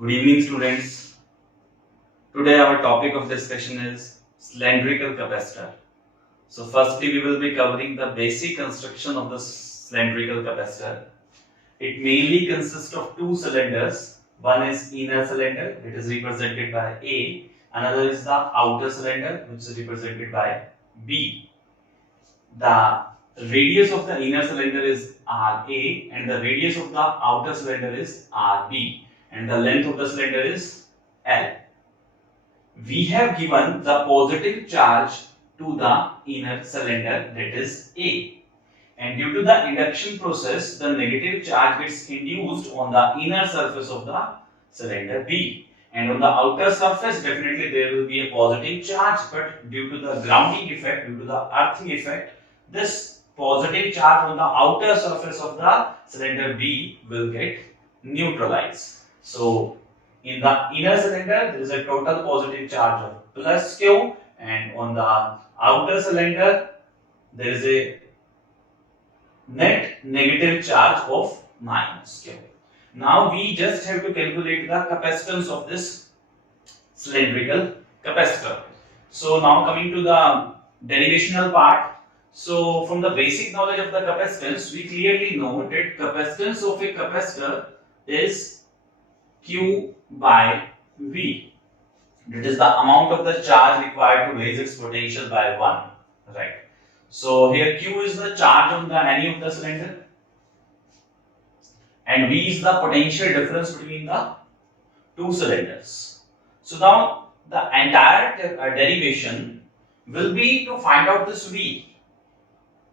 Good evening, students. Today our topic of discussion is cylindrical capacitor. So firstly we will be covering the basic construction of the cylindrical capacitor. It mainly consists of two cylinders. One is inner cylinder, it is represented by A. Another is the outer cylinder, which is represented by B. The radius of the inner cylinder is RA and the radius of the outer cylinder is RB, and the length of the cylinder is L. We have given the positive charge to the inner cylinder, that is A, and due to the induction process the negative charge gets induced on the inner surface of the cylinder B, and on the outer surface definitely there will be a positive charge, but due to the grounding effect, due to the earthing effect, this positive charge on the outer surface of the cylinder B will get neutralized. So in the inner cylinder there is a total positive charge of plus Q, and on the outer cylinder there is a net negative charge of minus Q. Now we just have to calculate the capacitance of this cylindrical capacitor. So now coming to the derivational part. So from the basic knowledge of the capacitance, we clearly know that capacitance of a capacitor is Q by V. That is the amount of the charge required to raise its potential by 1. Right. So here Q is the charge on the any of the cylinder, and V is the potential difference between the two cylinders. So now the entire derivation will be to find out this V.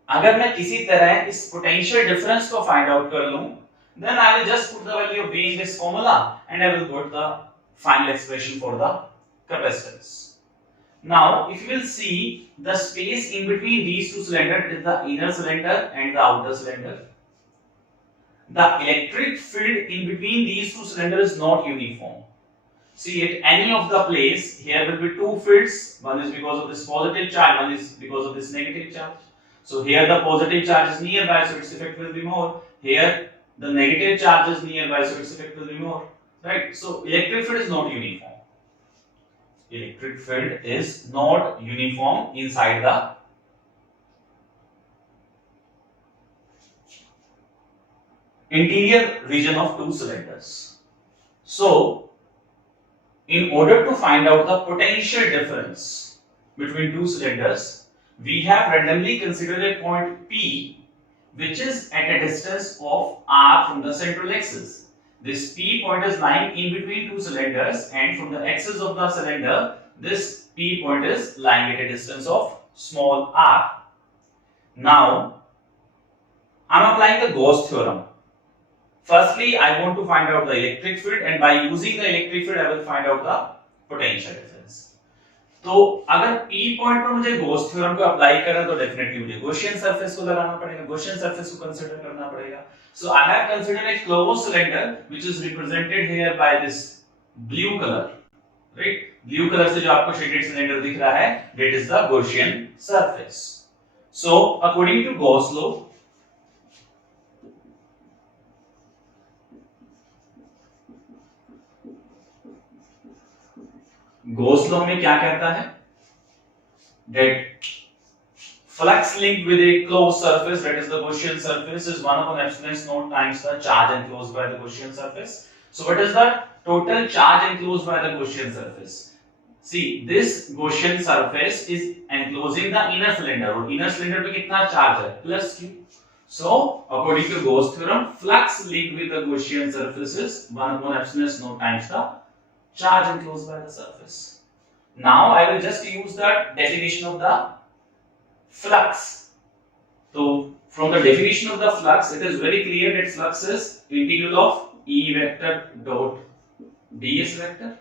अगर मैं किसी तरह इस potential difference को find out कर लूं, then I will just put the value of V in this formula and I will put the final expression for the capacitance. Now, if you will see the space in between these two cylinders, it is the inner cylinder and the outer cylinder. The electric field in between these two cylinders is not uniform. See, at any of the place, here will be two fields. One is because of this positive charge, one is because of this negative charge. So here the positive charge is nearby, so its effect will be more. Here the negative charge is nearby, so its effect will be more. Right? So electric field is not uniform. Electric field is not uniform inside the interior region of two cylinders. So, in order to find out the potential difference between two cylinders, we have randomly considered a point P which is at a distance of R from the central axis. This P point is lying in between two cylinders, and from the axis of the cylinder, this P point is lying at a distance of small r. Now, I am applying the Gauss theorem. Firstly, I want to find out the electric field, and by using the electric field, I will find out the potential difference. तो अगर P point पर मुझे Gauss theorem को apply करना है तो definitely मुझे Gaussian surface को लगाना पड़ेगा, Gaussian सरफेस को कंसीडर करना पड़ेगा. So I have considered a closed cylinder which is represented here by this blue color, right? Blue color से जो आपको shaded cylinder दिख रहा है, that is the Gaussian surface. So according to Gauss law, Gauss law में क्या कहता है? That flux linked with a closed surface, that is the Gaussian surface, is 1 upon epsilon naught times the charge enclosed by the Gaussian surface. So what is the total charge enclosed by the Gaussian surface? See, this Gaussian surface is enclosing the inner cylinder, और inner cylinder पे कितना charge है? Plus Q. So according to Gauss theorem, flux linked with the Gaussian surface is 1 upon epsilon naught times the charge enclosed by the surface. Now I will just use the definition of the flux. So from the definition of the flux, it is very clear that flux is integral of E vector dot ds vector.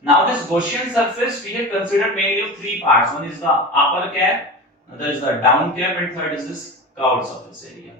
Now this Gaussian surface we have considered mainly of three parts. One is the upper cap, another is the down cap, and third is this curved surface area.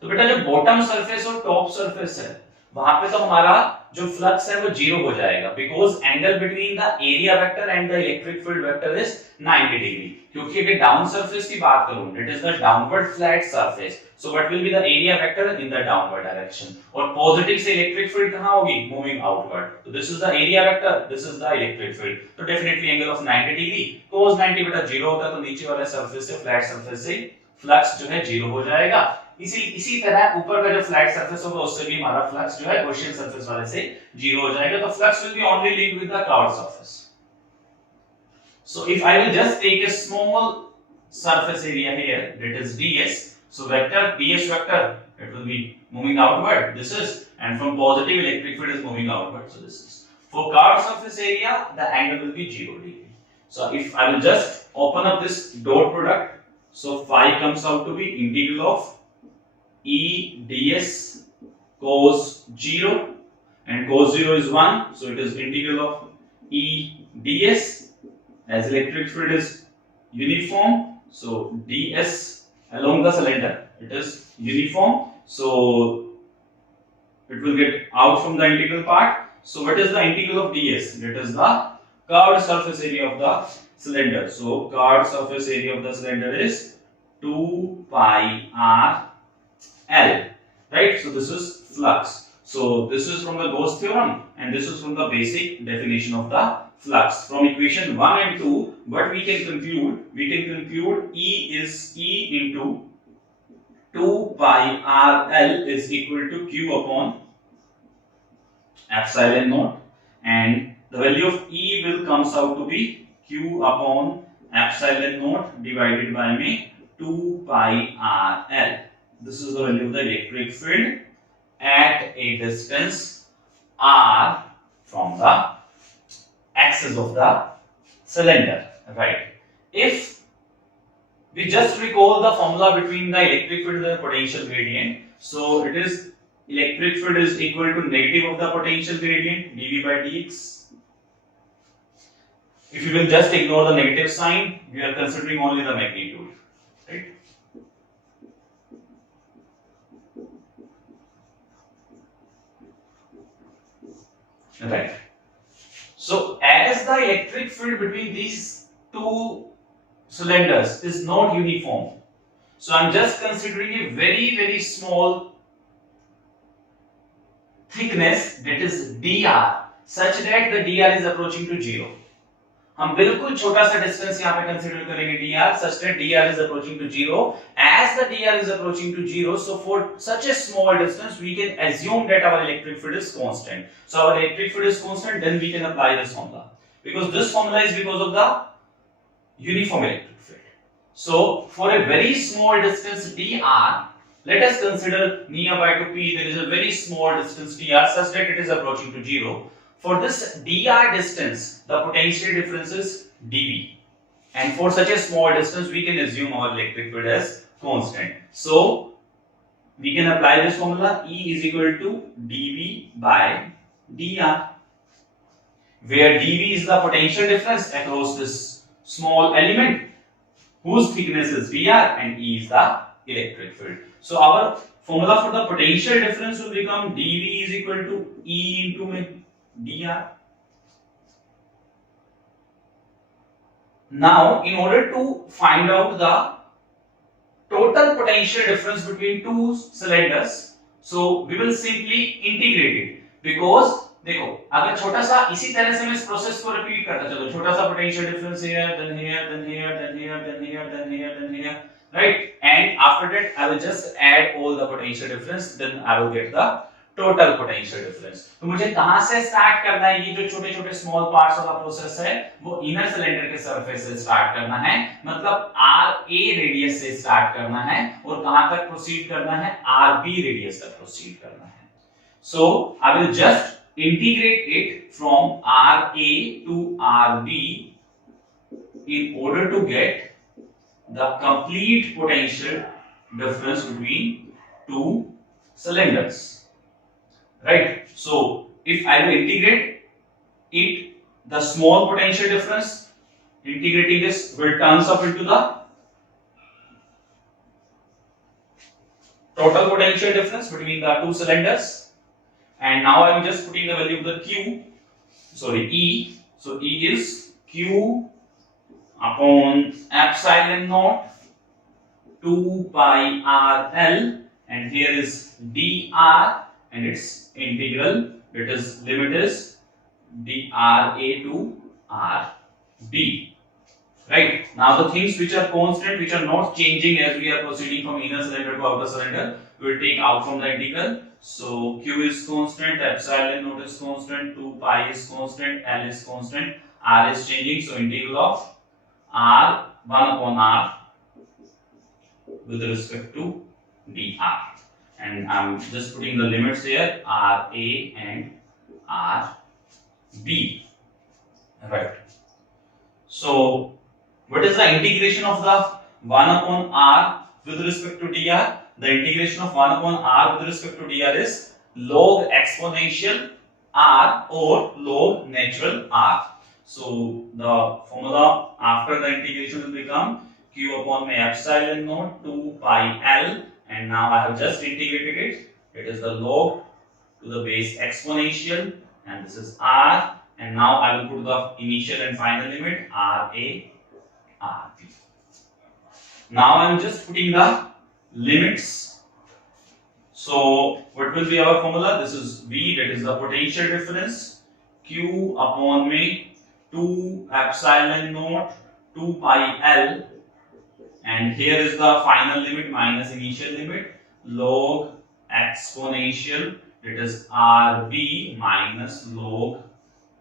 तो बेटा जो bottom surface और top surface है, वहां पे तो हमारा जो फ्लक्स है वो जीरो हो जाएगा, because angle between the area vector and the electric field vector is 90 degree. क्योंकि अगर डाउन सरफेस की बात करूं, it is the downward flat surface, So what will be the area vector in the downward direction? और positive से electric field कहाँ होगी? Moving outward. तो this is the area vector, this is the electric field. तो definitely angle of 90 degree cos 90 बटा 0 होता है, तो नीचे वाले सरफेस से, फ्लैट सरफेस से फ्लक्स जो है 0 हो जाएगा. इसी तरह ऊपर का जो फ्लैट सरफेस होगा उससे भी हमारा फ्लक्स जो है गॉसियन सरफेस वाले से 0 हो जाएगा. तो flux will be only linked with the curved surface. So if I will just take a small surface area here, that is ds. So vector ds vector, it will be moving outward. This is, and from positive electric field is moving outward. So this is. For curved surface area, the angle will be 0 degree. So if I will just open up this dot product, so phi comes out to be integral of e ds cos 0, and cos 0 is 1, so it is integral of e ds. As electric field is uniform, so ds along the cylinder, it is uniform, so it will get out from the integral part. So what is the integral of ds? That is the curved surface area of the cylinder. So curved surface area of the cylinder is 2 pi r l, right? So this is flux. So this is from the Gauss theorem, and this is from the basic definition of the flux. From equation 1 and 2, what we can conclude? We can conclude E is E into 2 pi r l is equal to Q upon epsilon naught, and the value of E will comes out to be Q upon epsilon naught divided by 2 pi r l. This is the value of the electric field at a distance r from the axis of the cylinder, right? If we just recall the formula between the electric field and the potential gradient, so it is electric field is equal to negative of the potential gradient dV by dx. If you will just ignore the negative sign, we are considering only the magnitude, right? Right. So as the electric field between these two cylinders is not uniform, so I'm just considering a very small thickness, that is dr, such that the dr is approaching to 0. हम बिल्कुल छोटा सा distance यहाँ पे consider करेंगे dr, such that dr is approaching to 0. As the dr is approaching to 0, so for such a small distance we can assume that our electric field is constant. So our electric field is constant, then we can apply this formula, because this formula is because of the uniform electric field. So for a very small distance dr, let us consider nearby to p there is a very small distance dr such that it is approaching to 0. For this dr distance, the potential difference is dV, and for such a small distance we can assume our electric field as constant. So we can apply this formula, E is equal to dV by dr, where dV is the potential difference across this small element whose thickness is dr, and E is the electric field. So our formula for the potential difference will become dV is equal to E into dr. Now in order to find out the total potential difference between two cylinders, so we will simply integrate it, because देखो अगर छोटा सा इसी तरह से मैं इस process को रिपीट करता चलो, छोटा सा potential difference here, then here, then here, then here, then here, then here, then here, right? And after that I will just add all the potential difference, then I will get the total potential difference. तो मुझे कहां से start करना है? ये जो छोटे छोटे स्मॉल पार्ट्स वाला प्रोसेस है वो इनर सिलेंडर के सरफेस से स्टार्ट करना है, मतलब आर ए रेडियस से स्टार्ट करना है, और कहां तक प्रोसीड करना है? आर बी रेडियस तक प्रोसीड करना है. So I will just integrate it from RA to RB in order to get the complete potential difference between two cylinders, right? So if I will integrate it, the small potential difference, integrating this will turns up into the total potential difference between the two cylinders. And now I am just putting the value of the E. So E is Q upon epsilon naught 2 pi RL, and here is dr, and its integral, that is limit is dra to rd. Right? Now the things which are constant, which are not changing as we are proceeding from inner cylinder to outer cylinder, we will take out from the integral. So Q is constant, epsilon naught is constant, 2 pi is constant, L is constant, R is changing. So integral of R 1 upon R with respect to dr. And I'm just putting the limits here, Ra and Rb. Right. So what is the integration of the 1 upon r with respect to dr? The integration of 1 upon r with respect to dr is log exponential r or log natural r. So the formula after the integration will become q upon my epsilon naught 2 pi l, and now I have just integrated it. It is the log to the base exponential, and this is r, and now I will put the initial and final limit ra rb. Now I am just putting the limits. So what will be our formula? This is V, that is the potential difference, Q upon me 2 epsilon naught 2 pi L, and here is the final limit minus initial limit, log exponential, that is RB minus log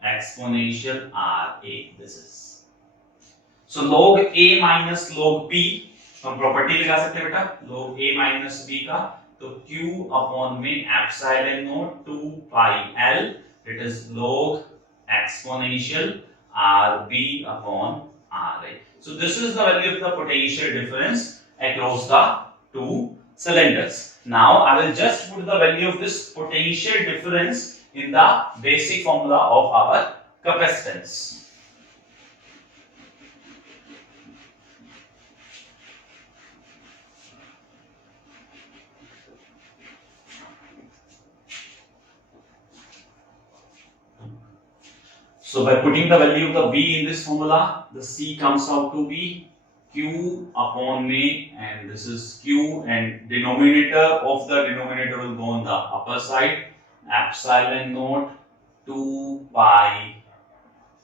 exponential RA. This is, so log A minus log B, हम property लगा सकते हैं बेटा, log A minus B का, तो Q upon में epsilon naught 2 pi L, it is log exponential RB upon RA. So this is the value of the potential difference across the two cylinders. Now I will just put the value of this potential difference in the basic formula of our capacitance. So by putting the value of the V in this formula, the C comes out to be Q upon me, and this is Q, and denominator of the denominator will go on the upper side, epsilon naught 2 pi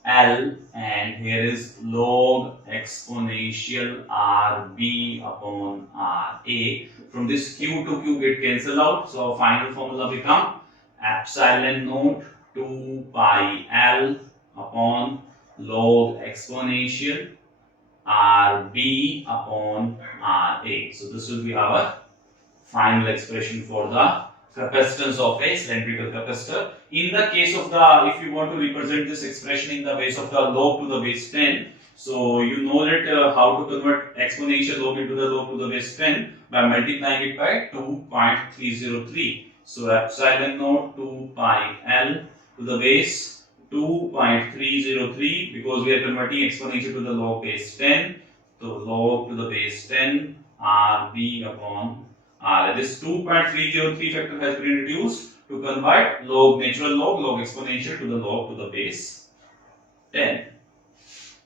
L, and here is log exponential RB upon RA. From this Q to Q get cancelled out, so our final formula become epsilon naught 2 pi L upon log exponential RB upon RA. So this will be our final expression for the capacitance of a cylindrical capacitor. In the case of the, if you want to represent this expression in the base of the log to the base 10, so you know that how to convert exponential log into the log to the base 10 by multiplying it by 2.303. So epsilon naught 2 pi L to the base 2.303, because we are converting exponential to the log base 10, so log to the base 10 RB upon R. This 2.303 factor has been reduced to convert log natural log exponential to the log to the base 10.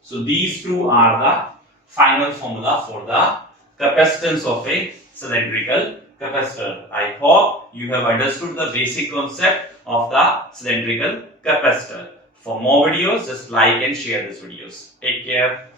So these two are the final formula for the capacitance of a cylindrical capacitor. I hope you have understood the basic concept of the cylindrical capacitor. For more videos, just like and share these videos. Take care.